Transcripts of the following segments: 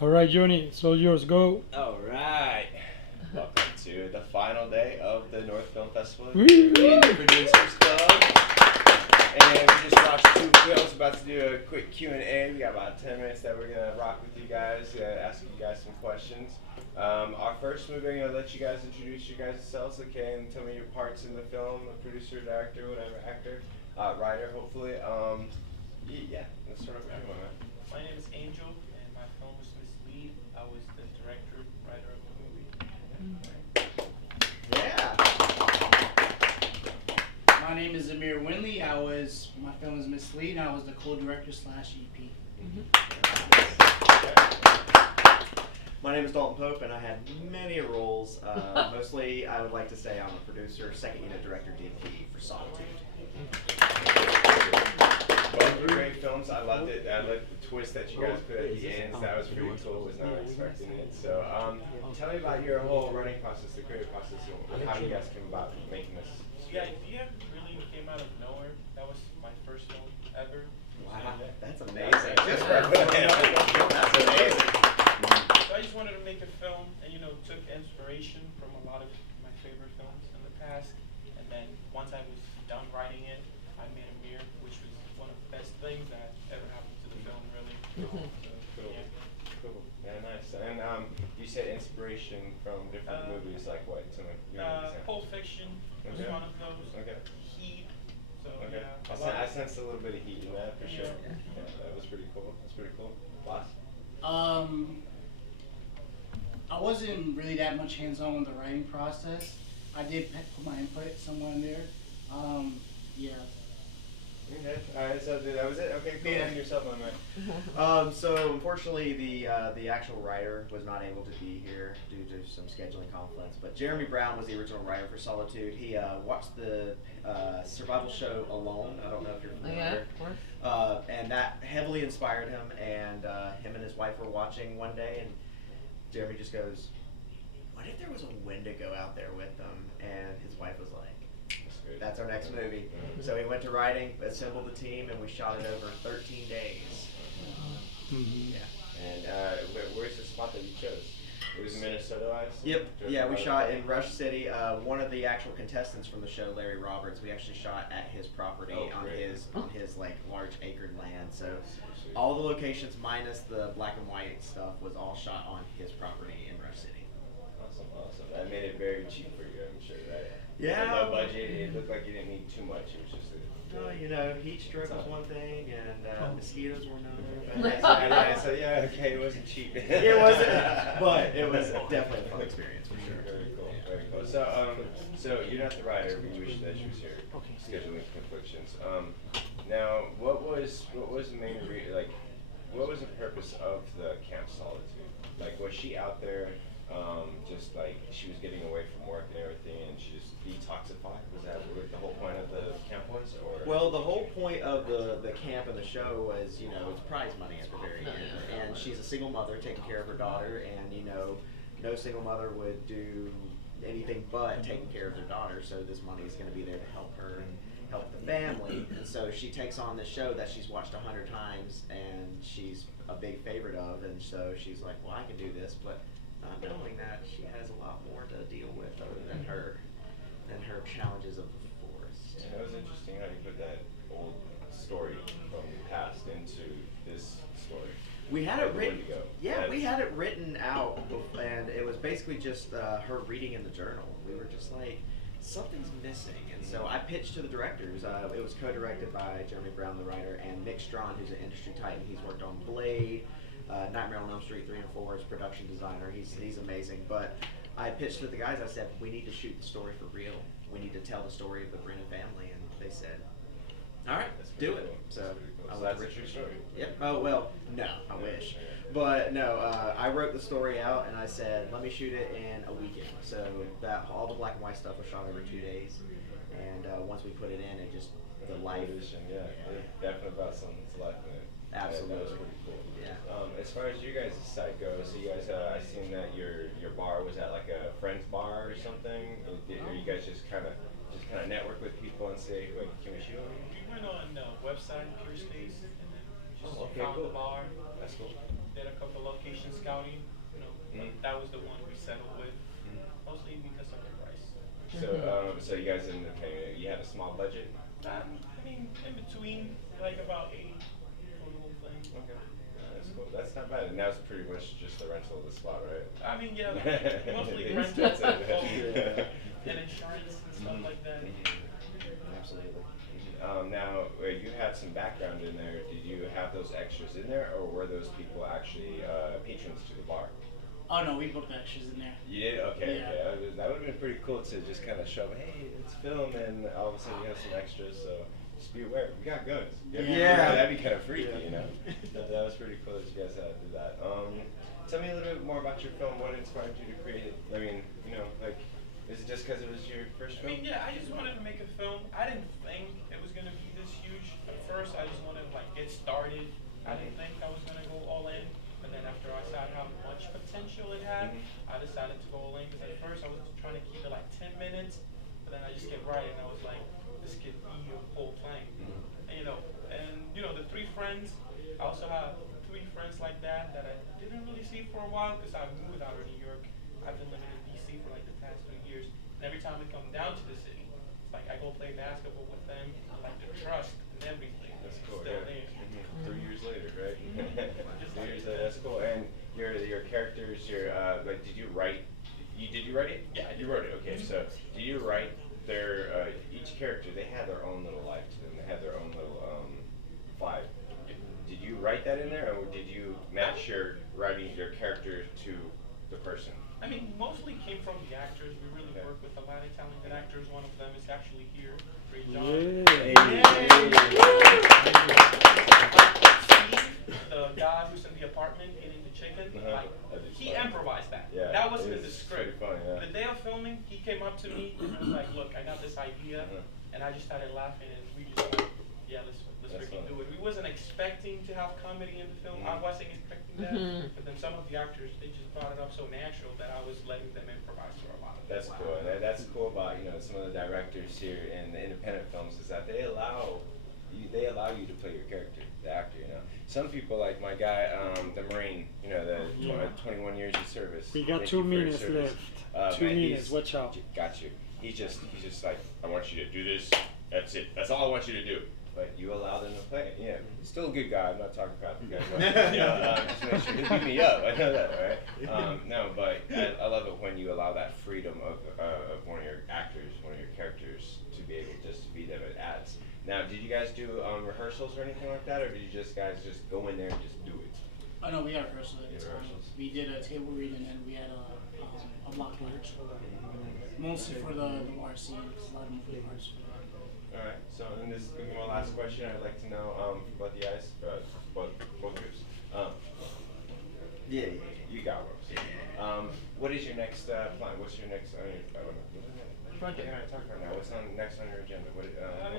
All right, Johnny, it's all yours. Go. All right. Welcome to the final day of the North Film Festival Woo! in the Producers Club. And we just watched two films. About to do a quick Q&A. We got about 10 minutes that we're going to rock with you guys, ask you guys some questions. Our first movie, I'm going to let you guys introduce you guys yourselves, okay, and tell me your parts in the film, a producer, director, whatever, actor, writer, hopefully. Yeah, let's start off with you, man. My name is Angel, and my film was Mislead. I was the director, writer of the movie. Yeah. My name is Amir Winley. My film is Mislead. I was the co-director / EP. My name is Dalton Pope, and I had many roles. Mostly, I would like to say I'm a producer, second unit director, DP for Solitude. Both were great films. I loved it. I liked the twist that you guys put at the end. That was pretty cool. Was not expecting it. So, tell me about your whole running process, the creative process, and how you guys came about making this. The idea really came out of nowhere. That was my first film ever. Wow, that's amazing. Just for that's amazing. So I just wanted to make a film, and took inspiration from a lot of my favorite films in the past. And then once I was done writing it, I made Amir, which was one of the best things that ever happened to the film, really. Cool. Cool. Yeah, nice. And you said inspiration from different movies, like what? Pulp Fiction was one of those. Okay. Heat. So Okay. yeah. I sensed a little bit of heat in that for sure. Yeah, that was pretty cool. That's pretty cool. Boss? I wasn't really that much hands-on with the writing process. I did put my input somewhere in there. Yeah. Okay. Alright, so that was it? Okay, cool. Yeah. And yourself on that. So unfortunately, the actual writer was not able to be here due to some scheduling conflicts. But Jeremy Brown was the original writer for Solitude. He watched the survival show Alone. I don't know if you're familiar. Yeah, of course. And that heavily inspired him. And him and his wife were watching one day, and Jeremy just goes, "What if there was a Wendigo out there with them?" And his wife was like, "That's our next movie." So he went to writing, assembled the team, and we shot it over 13 days. Yeah. And where's the spot that you chose? It was Minnesota, I assume? Yep. Yeah, we shot in Rush City. One of the actual contestants from the show, Larry Roberts, we actually shot at his property on his like large acred land. So all the locations minus the black and white stuff was all shot on his property in Rush City. Awesome. That made it very cheap for you, I'm sure, right? Yeah. Low budget. It looked like you didn't need too much. It was just Heat stroke was one thing, and mosquitoes were another. Yeah, okay, it wasn't cheap. It wasn't, but it was definitely a fun experience for sure. Very cool, very cool. So, you're not the writer. We wish that she was here. Scheduling conflictions. Now, what was the main what was the purpose of the Camp Solitude? Like, was she out there, just like she was getting away from work and everything, and she just detoxified? Was that what the whole point of the camp was, or? Well, the whole point of the camp and the show was, it's prize money at the very end, and she's a single mother taking care of her daughter, and no single mother would do anything but taking care of their daughter. So this money is going to be there to help her and help the family, and so she takes on this show that she's watched 100 times, and she's a big favorite of, and so she's like, well, I can do this, but not knowing that she has a lot more to deal with other than her challenges of the forest. Yeah, it was interesting how you put that old story from the past into this story. We had it written. Yeah, we had it written out, and it was basically just her reading in the journal. We were just like, something's missing, and so I pitched to the directors. It was co-directed by Jeremy Brown, the writer, and Nick Strawn, who's an industry titan. He's worked on Blade, Nightmare on Elm Street 3 and 4 as production designer. He's amazing. But I pitched to the guys. I said, we need to shoot the story for real. We need to tell the story of the Brennan family, and they said, all right, do it. Cool. So That's a true story. Yep. Oh well, no, I wish, but no. I wrote the story out, and I said, let me shoot it in a weekend. So that all the black and white stuff was shot over 2 days, and once we put it in, it just the life. Yeah, definitely about something's life in it. Absolutely. That was pretty cool. Yeah. As far as you guys' side goes, so you guys, I seen that your bar was at like a friend's bar or something. Or you guys just kind of network with people and say, wait, can we shoot over here? We went on the website, Pure Space, and then just Okay, found cool. the bar. That's cool. Did a couple location scouts. you guys ended up paying? You had a small budget. I mean, in between, like about 8 for the whole thing. Okay. That's cool. That's not bad. And that was pretty much just the rental of the spot, right? I mean, yeah, mostly the That's rental it. and insurance and stuff like that. Absolutely. Now, you had some background in there. Did you have those extras in there, or were those people actually patrons to the bar? Oh no, we booked extras in there. You did? Okay, Yeah. okay. That would have been pretty cool to just kind of show, hey, it's film, and all of a sudden you have some extras, so just be aware. We got guns. Yeah. That'd be kind of freaky, you know? That was pretty cool that you guys had to do that. Tell me a little bit more about your film. What inspired you to create it? I mean, you know, like, is it just because it was your first I film? mean, yeah, I just wanted to make a film. I didn't think it was gonna be this huge. At first, I just wanted to like get started. I didn't think I was gonna go all in. But then after I saw how much potential it had, I decided to go all in. Because at first I was trying to keep it like 10 minutes, but then I just kept writing. I was like, this could be a whole thing. And you know, the 3 friends. I also have 3 friends like that I didn't really see for a while because I moved out of New York. I've been living in DC for like the past 2 years. And every time we come down to the city, it's like I go play basketball with them. Like the trust and everything. That's cool. Still Yeah. there. 3 years later, right? Just 3 like years later. That's cool. And your characters, like, did you write? Did you write it? Yeah, I did. You wrote it. Okay. So, did you write their each character? They had their own little life to them. They had their own little vibe. Did you write that in there, or did you match your writing your character to the person? I mean, mostly came from the actors. We really work with a lot of talented actors. One of them is actually here, Ray John. Steve, the guy who's in the apartment eating the chicken, like he improvised that. Yeah, That wasn't it in the was script. pretty funny, yeah. The day of filming, he came up to me and was like, "Look, I got this idea," and I just started laughing, and we just like, "Yeah, let's That's freaking funny. do it." We wasn't expecting to have comedy in the film. I wasn't expecting that, but then some of the actors they just brought it up so natural that I was letting them improvise for a lot of it. That's cool. And that's cool about some of the directors here in the independent films is that they allow you to play your character, the actor. Some people like my guy, the Marine. The 21 years of service. We got Thank 2 you for your minutes service. left. 2 Man, minutes. he's- Watch out. Got you. He's just like, I want you to do this. That's it. That's all I want you to do. But you allow them to play it. Yeah, he's still a good guy. I'm not talking crap to the guy. Just make sure he'll beat me up. I know that, right? No, but I love it when you allow that freedom of one of your actors, one of your characters, to be able just to be them. It adds. Now, did you guys do rehearsals or anything like that, or did you guys just go in there and just do it? Oh no, we had rehearsal at the You had time. rehearsals? We did a table read and then we had a block rehearsal. Mostly for the war scene, because a lot of movie parts. All right. So, and this is gonna be my last question. I'd like to know from both the guys, both groups. Yeah. You got one. What is your next plan? What's your next? I don't know. Talk right now. What's next on your agenda? What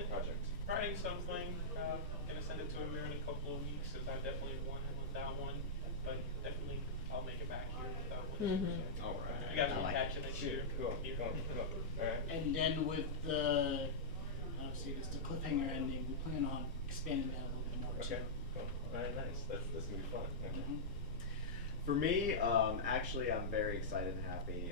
project? Writing something. I'm gonna send it to Amir in a couple of weeks, since I definitely won him with that one. But definitely, I'll make it back here with that one. All right. You guys I will like catch it next year. Cool. Here. Cool. All right. And then with the, the cliffhanger ending, we plan on expanding that a little bit more too. Okay. Cool. All right. Nice. That's gonna be fun. Okay. For me, actually, I'm very excited and happy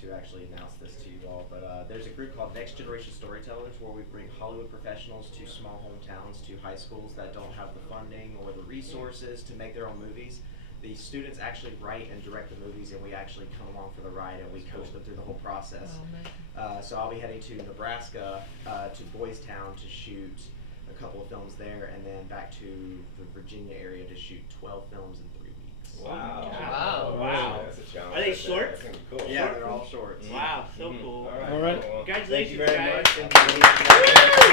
to actually announce this to you all. But there's a group called Next Generation Storytellers where we bring Hollywood professionals to small hometowns, to high schools that don't have the funding or the resources to make their own movies. The students actually write and direct the movies, and we actually come along for the ride and we coach them through the whole process. So I'll be heading to Nebraska, to Boys Town to shoot a couple of films there, and then back to the Virginia area to shoot 12 films in 3 weeks. Wow. That's a challenge. Are they That's shorts? gonna be cool. Yeah, they're all shorts. Wow, so cool. All right. All right. Cool. Well, Congratulations, thank you very guys. much.